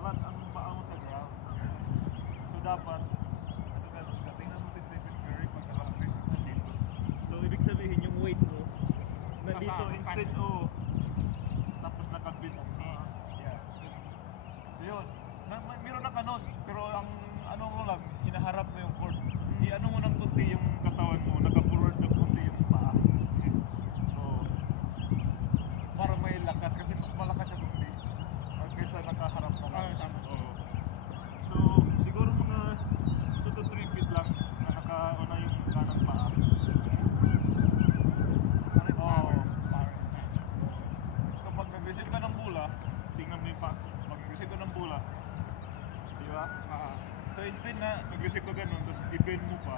flat ang paa mo sa ground. So dapat, tingnan mo si Stephen Curry pag naka-press sa dito. So ibig sabihin yung weight mo, nandito instead, tapos nakabit ang knee. Yeah. So yun, meron na kanon, pero ang ano mo lang, hinaharap mo yung cord. I-ano mo ng kunti yung katawan mo, naka-forward ng kunti yung paa. Para may lakas, kasi mas malakas siya kundi kaysa nakaharap na lang. Tama. So, siguro mga 2 to 3 feet lang na nakauna yung kanang paa. Power inside. So, pag nag-receive ka ng bola, tingnan mo yung paa. Pag nag-receive ka ng bola, di ba? So, instead na nag-receive ka ganun, tapos i-bend mo pa,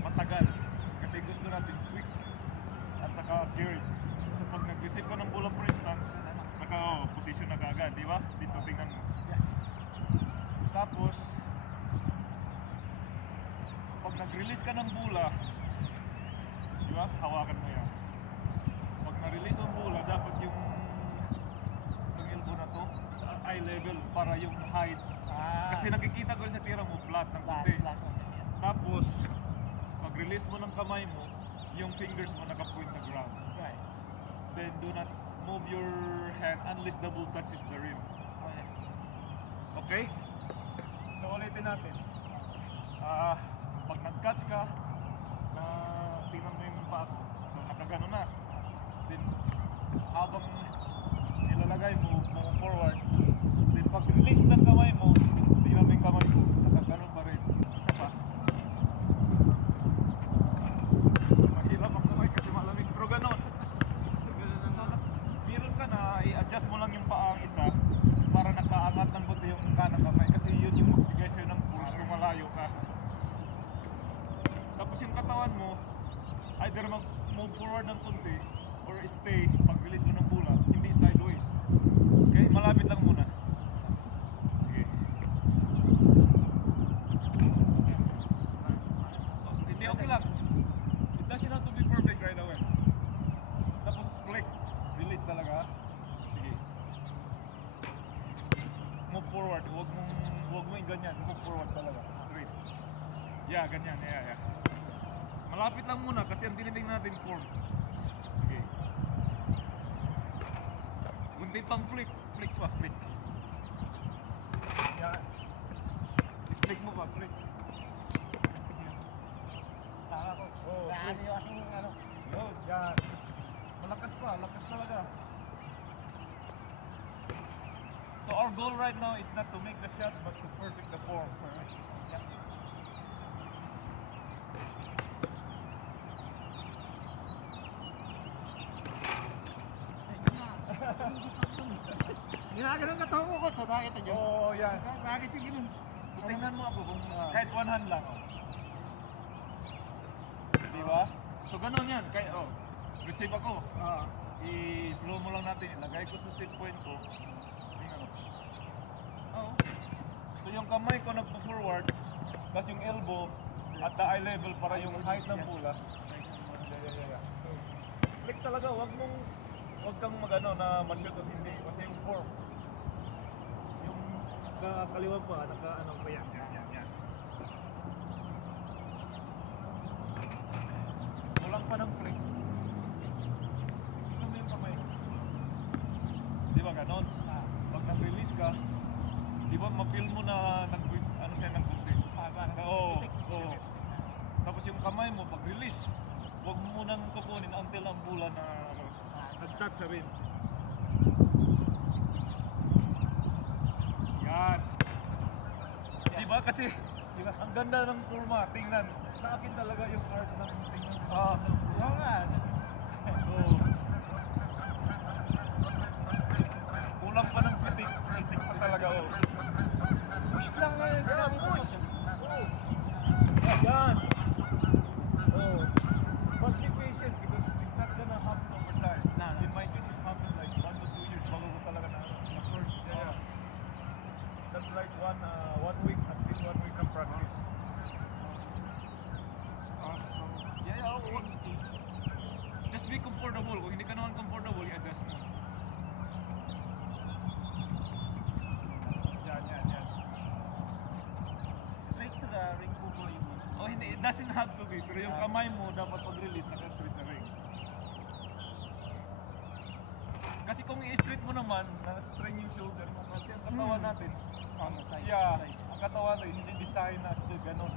matagal. Kasi gusto natin quick at saka accurate. So, pag nag-receive ka ng bola, for instance, position na kaagad, di ba? Dito tingnan mo. Tapos, pag nag-release ka ng bola, di ba? Hawakan mo yan. Pag na-release ang bola, dapat yung elbow na to sa eye level para yung height. Kasi nakikita ko sa tira mo flat ng konti. Tapos, pag release mo ng kamay mo, yung fingers mo naka-point sa ground. Right. Then do not move your hand unless the ball touches the rim. Okay? So ulitin natin. Pag nag-catch ka, na tingnan mo yung paa ko. So nakagano na. Then habang nilalagay mo forward, then pag release ng kamay mo, tingnan mo yung kamay mo, nakagano pa rin. Isa pa. Mahirap ang kamay kasi malamig, pero ganon. Meron ka na, i-adjust mo lang yung paa ang isa para nakaangat ng buti yung kanang kamay kasi yun yung magbigay sa'yo ng force kung malayo ka. Tapos yung katawan mo, either mag-move forward ng kunti or stay pag release mo ng bola, hindi sideways. Okay? Malapit lang muna. Sige. Hindi, okay lang. It doesn't have to be perfect right away. Tapos flick. Release talaga. Sige. Move forward. Huwag mo yung ganyan. Move forward talaga. Straight. Yeah, ganyan. Yeah. Malapit lang muna kasi ang tinitingnan natin form. Okay. Kunti pang flick. Flick pa. Flick. Yeah. I-flick mo pa. Flick. Tama ko. Ano yung aking ano? Yan. Malakas pa, lakas talaga. So our goal right now is not to make the shot but to perfect the form. Yeah. Ginaganon ka tayo ko sa nakita nyo. Oo, yan. Nakita yung ganun. Tingnan mo ako kung kahit one hand lang. Di ba? So ganun yan. Receive ako. I-slow mo lang natin. Ilagay ko sa set point ko. Tingnan mo. So yung kamay ko nagpo-forward, tapos yung elbow at the eye level para yung height ng bola. Yeah. Click talaga, wag kang magano na ma-shoot at hindi kasi yung form. Yung kaliwa pa, naka-ano pa yan. Yan. Kulang pa ng flick. Tingnan mo yung kamay. Di ba ganon? Pag nag-release ka, di ba ma-feel mo na ano siya ng kunti? Oo. Tapos yung kamay mo, pag-release, huwag mo munang kukunin until ang bola na nag-touch sa rim. Yan. Di ba? Kasi ang ganda ng forma. Tingnan. Sa akin talaga yung art ng tingnan. Oo nga. Kulang pa ng pitik. Pitik pa talaga. Push lang nga yun. Yeah, push. Yan. But be patient because it's not gonna happen over time. It might just happen like 1 to 2 years bago mo talaga na Yeah. That's like one week, at least 1 week of practice. Just be comfortable. Kung hindi ka naman comfortable, i-adjust mo. doesn't have to be, pero yung kamay mo dapat pag-release naka-straight sa ring. Kasi kung i-straight mo naman, na-strain yung shoulder mo kasi ang katawan natin, ang katawan natin hindi design as to ganun,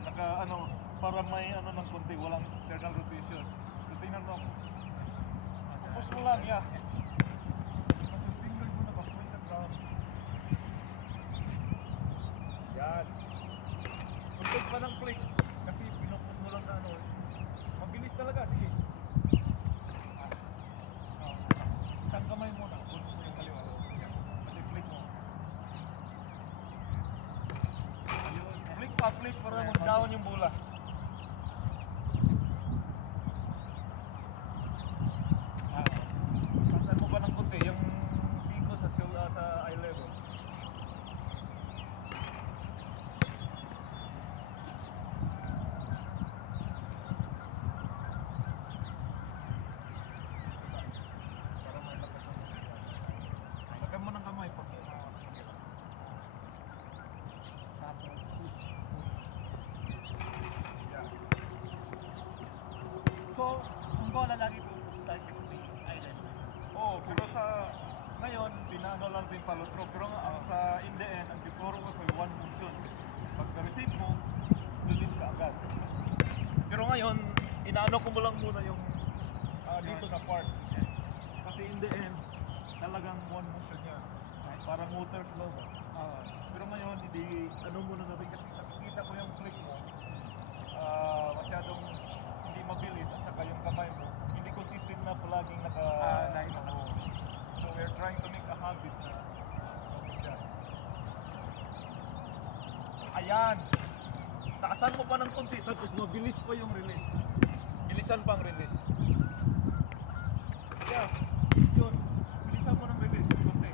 para may ng konti, walang external rotation. So tingnan mo ako. Push mo lang, Kasi yung fingers mo naka-point sa ground. Yan. Tuntog pa ng flick. Kasi pinupus mo lang na mabilis talaga, sige. Isang kamay mo na, puntos mo yung kaliwa. Yan. Kasi flick mo. Ayun. Flick para mag-down yung bola. Pasan mo pa ng konti, yung siko sa eye level. Para may lakas ang lagyan mo ng kamay pag Tapos push. Yeah. So, ang bola lagi po start sa may island. Oo, pero sa ngayon, pinaano lang din follow through. Pero sa in the end, ang tuturo ko sa one motion. Pagka-receive mo, release ka agad. Pero ngayon, inaano ko mo lang muna yung dito na part. Kasi in the end, talagang one motion niya. Parang water flow ba? Pero ngayon, hindi, muna natin kasi nakikita ko yung flick mo. Masyadong hindi mabilis at saka yung kamay mo, hindi consistent na palaging line. Oo. So we're trying to make a habit na siya. Ayan! Taasan mo pa ng konti tapos mabilis pa yung release. Bilisan pa ang release. Yeah, yun. Bilisan mo ng release, konti.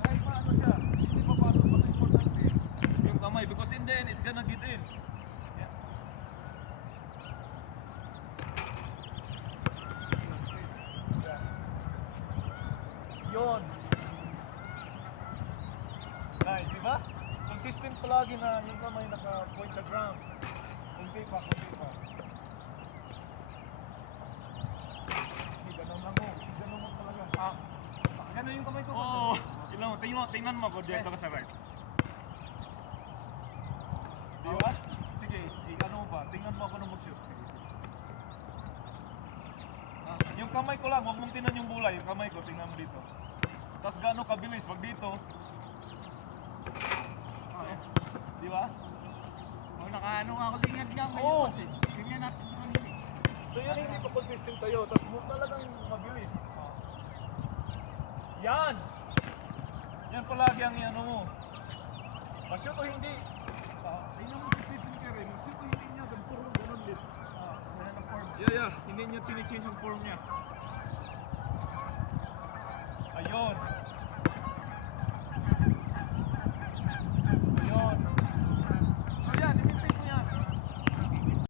Kahit paano siya, hindi papasok pa sa importante yung kamay because in the end, it's gonna get in. Yeah. Yeah. Yun. Nice, di ba? Consistent palagi na yung kamay naka-point sa ground. Kunti pa. Hindi, ganun lang mo. Ganun mo talaga. Ganun yung kamay ko. Oo. Tingnan mo ako dito ka sa right. Di ba? Sige, ano mo ba? Tingnan mo ako nung mag-shoot. Sige. Yung kamay ko lang, huwag mong tingnan yung bola. Yung kamay ko, tingnan mo dito. Tapos gaano kabilis. Pag dito, di ba? Nakaano nga ako lingad nga. Oo. Ganyan na. So yun hindi pa consistent sa'yo. Tapos mo talagang mabilis. Yan! Yan palagi ang ano mo. Mashoot o hindi? Tingnan mo si Stephen Curry. Mashoot o hindi niya. Puro ganun din. Ganun ang form. Yeah. Hindi niya chinichange ang form niya.